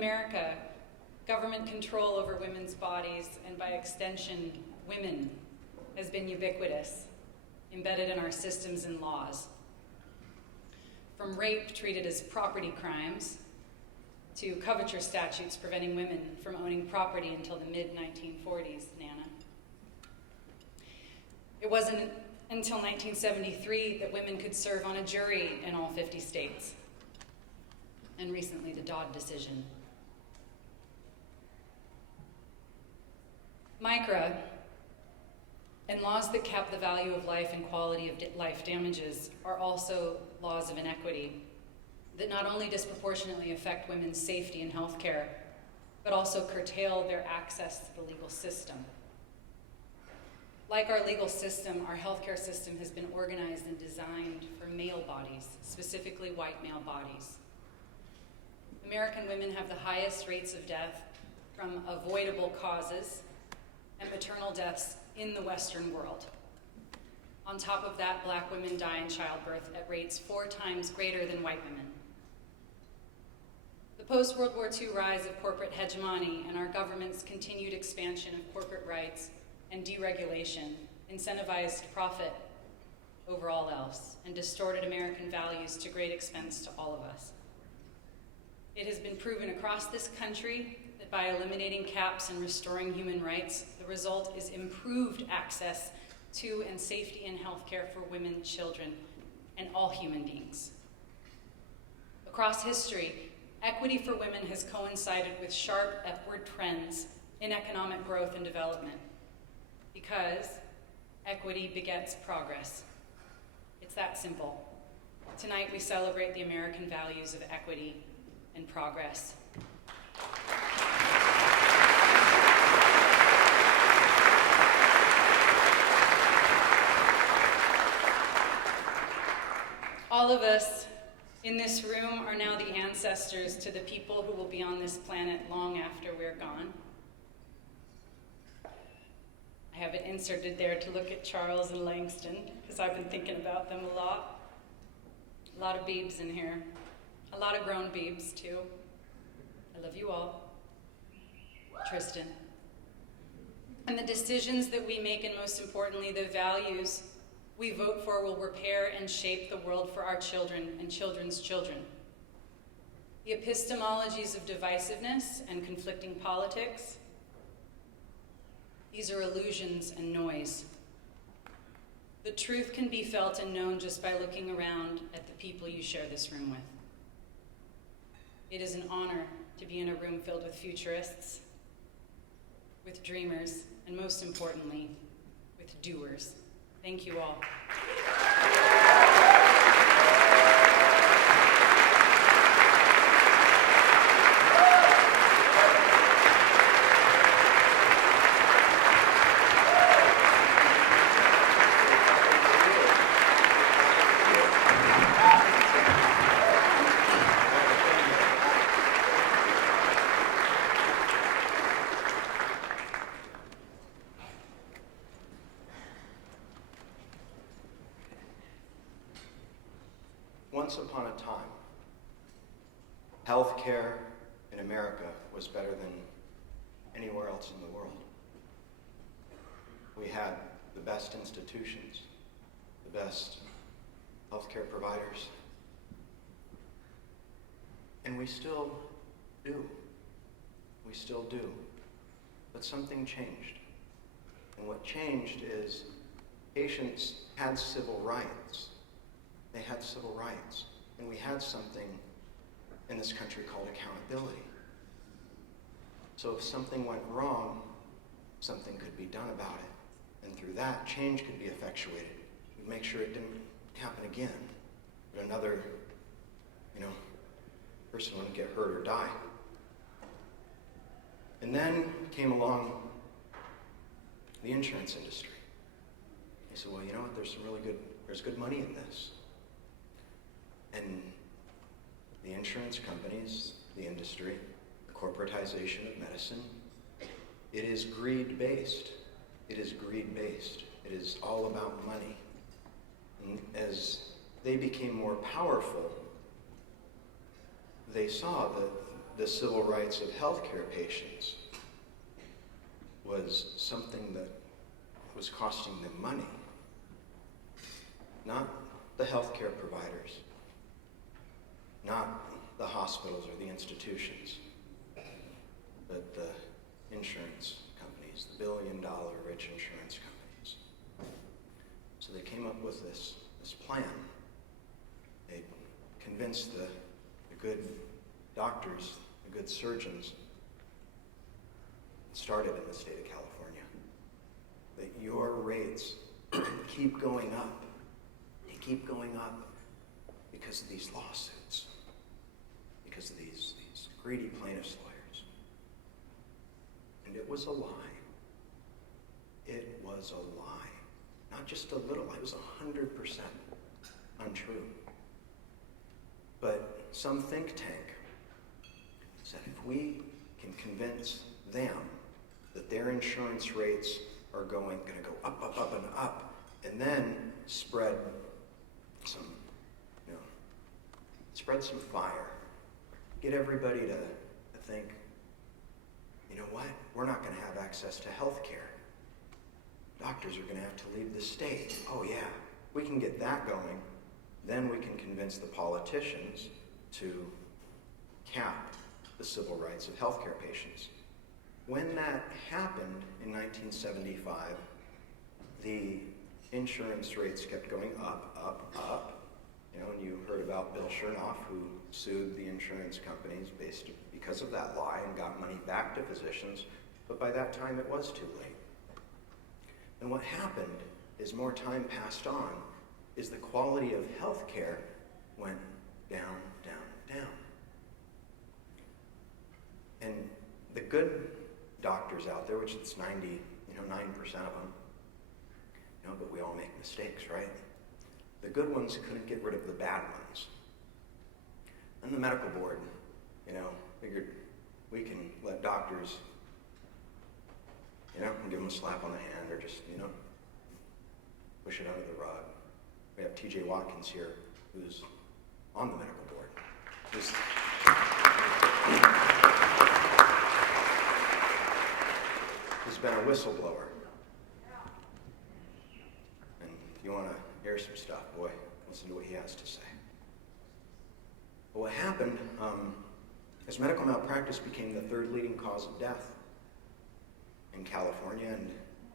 America, government control over women's bodies, and by extension, women, has been ubiquitous, embedded in our systems and laws. From rape treated as property crimes, to coverture statutes preventing women from owning property until the mid-1940s, Nana. It wasn't until 1973 that women could serve on a jury in all 50 states, and recently the Dodd decision. MICRA and laws that cap the value of life and quality of life damages are also laws of inequity that not only disproportionately affect women's safety in healthcare, but also curtail their access to the legal system. Like our legal system, our healthcare system has been organized and designed for male bodies, specifically white male bodies. American women have the highest rates of death from avoidable causes and maternal deaths in the Western world. On top of that, Black women die in childbirth at rates 4 times greater than white women. The post-World War II rise of corporate hegemony and our government's continued expansion of corporate rights and deregulation incentivized profit over all else and distorted American values to great expense to all of us. It has been proven across this country that by eliminating caps and restoring human rights, the result is improved access to and safety in healthcare for women, children, and all human beings. Across history, equity for women has coincided with sharp upward trends in economic growth and development, because equity begets progress. It's that simple. Tonight we celebrate the American values of equity and progress. All of us in this room are now the ancestors to the people who will be on this planet long after we're gone. I have it inserted there to look at Charles and Langston, because I've been thinking about them a lot. A lot of Beebs in here. A lot of grown Beebs, too. I love you all. Tristan. And the decisions that we make, and most importantly, the values we vote for, will repair and shape the world for our children and children's children. The epistemologies of divisiveness and conflicting politics, these are illusions and noise. The truth can be felt and known just by looking around at the people you share this room with. It is an honor to be in a room filled with futurists, with dreamers, and most importantly, with doers. Thank you all. Once upon a time, healthcare in America was better than anywhere else in the world. We had the best institutions, the best healthcare providers, and we still do. We still do. But something changed. And what changed is patients had civil rights. They had civil rights, and we had something in this country called accountability. So if something went wrong, something could be done about it. And through that, change could be effectuated. We'd make sure it didn't happen again. But another, person wouldn't get hurt or die. And then came along the insurance industry. They said, well, you know what, there's good money in this. And the insurance companies, the industry, the corporatization of medicine, it is greed-based. It is greed-based. It is all about money. And as they became more powerful, they saw the civil rights of healthcare patients was something that was costing them money. Not the healthcare providers, not the hospitals or the institutions, but the insurance companies, the billion-dollar rich insurance companies. So they came up with this plan. They convinced the good doctors, the good surgeons, started in the state of California, that your rates keep going up. They keep going up because of these lawsuits, because of these greedy plaintiffs' lawyers. And it was a lie. It was a lie. Not just a little lie, it was 100% untrue. But some think tank said if we can convince them that their insurance rates are going to go up, up, up, and up, and then spread some fire, get everybody to think, you know what, we're not going to have access to health care. Doctors are going to have to leave the state. Oh yeah, we can get that going. Then we can convince the politicians to cap the civil rights of healthcare patients. When that happened in 1975, the insurance rates kept going up, up, up. And you heard about Wilshire, who sued the insurance companies because of that lie and got money back to physicians. But by that time, it was too late. And what happened is more time passed on, is the quality of health care went down, down, down. And the good doctors out there, which it's 9% of them, but we all make mistakes, right? The good ones couldn't get rid of the bad ones. And the medical board, figured we can let doctors, give them a slap on the hand or just, push it under the rug. We have TJ Watkins here, who's on the medical board. Who's been a whistleblower. And if you want to hear some stuff, boy, listen to what he has to say. But what happened is medical malpractice became the third leading cause of death in California and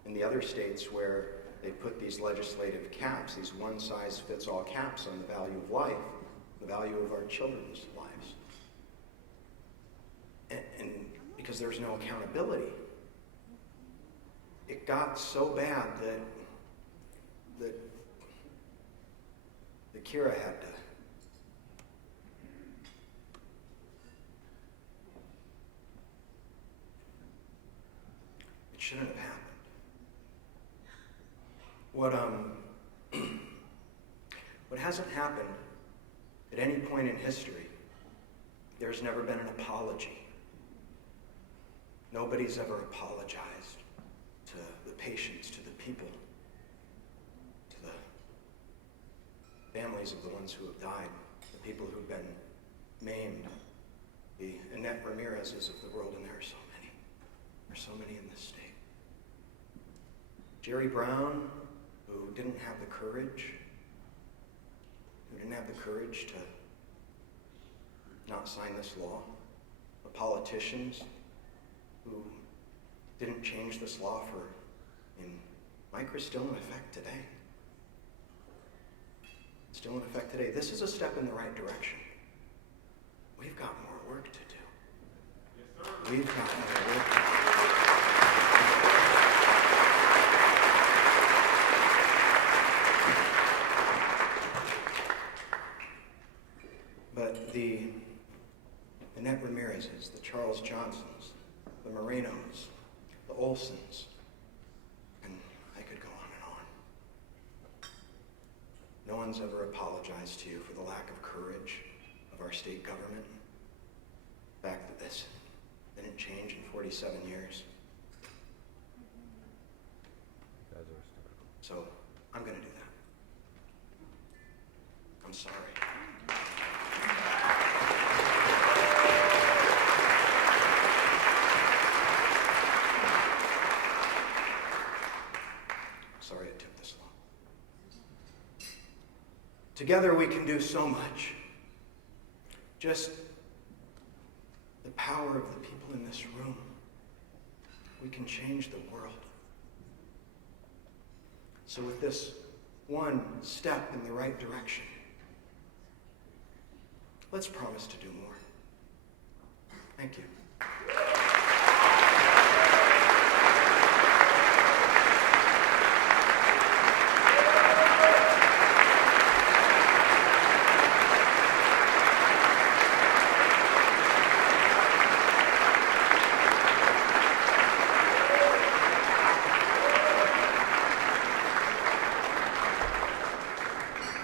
in the other states where they put these legislative caps, these one-size-fits-all caps on the value of life, the value of our children's lives. And because there's no accountability, it got so bad that the Kira had to it shouldn't have happened. What hasn't happened at any point in history, there's never been an apology. Nobody's ever apologized to the patients, to the people, to the families of the ones who have died, the people who've been maimed, the Annette Ramirez's of the world, and there are so many. There are so many in this state. Jerry Brown, who didn't have the courage, to not sign this law. The politicians who didn't change this law Micra's still in effect today. Still in effect today. This is a step in the right direction. We've got more work to do. Yes, sir. We've got more work to do. But the Annette Ramirez's, the Charles Johnsons, the Morenos, the Olsons, and I could go on and on. No one's ever apologized to you for the lack of courage of our state government. The fact that this didn't change in 47 years. So I'm going to do that. I'm sorry. Together we can do so much. Just the power of the people in this room. We can change the world. So with this one step in the right direction, let's promise to do more. Thank you.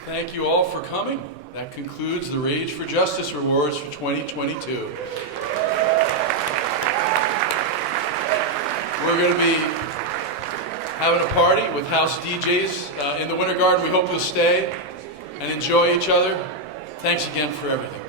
Thank you all for coming. That concludes the Rage for Justice Awards for 2022. We're going to be having a party with house DJs in the Winter Garden. We hope you'll stay and enjoy each other. Thanks again for everything.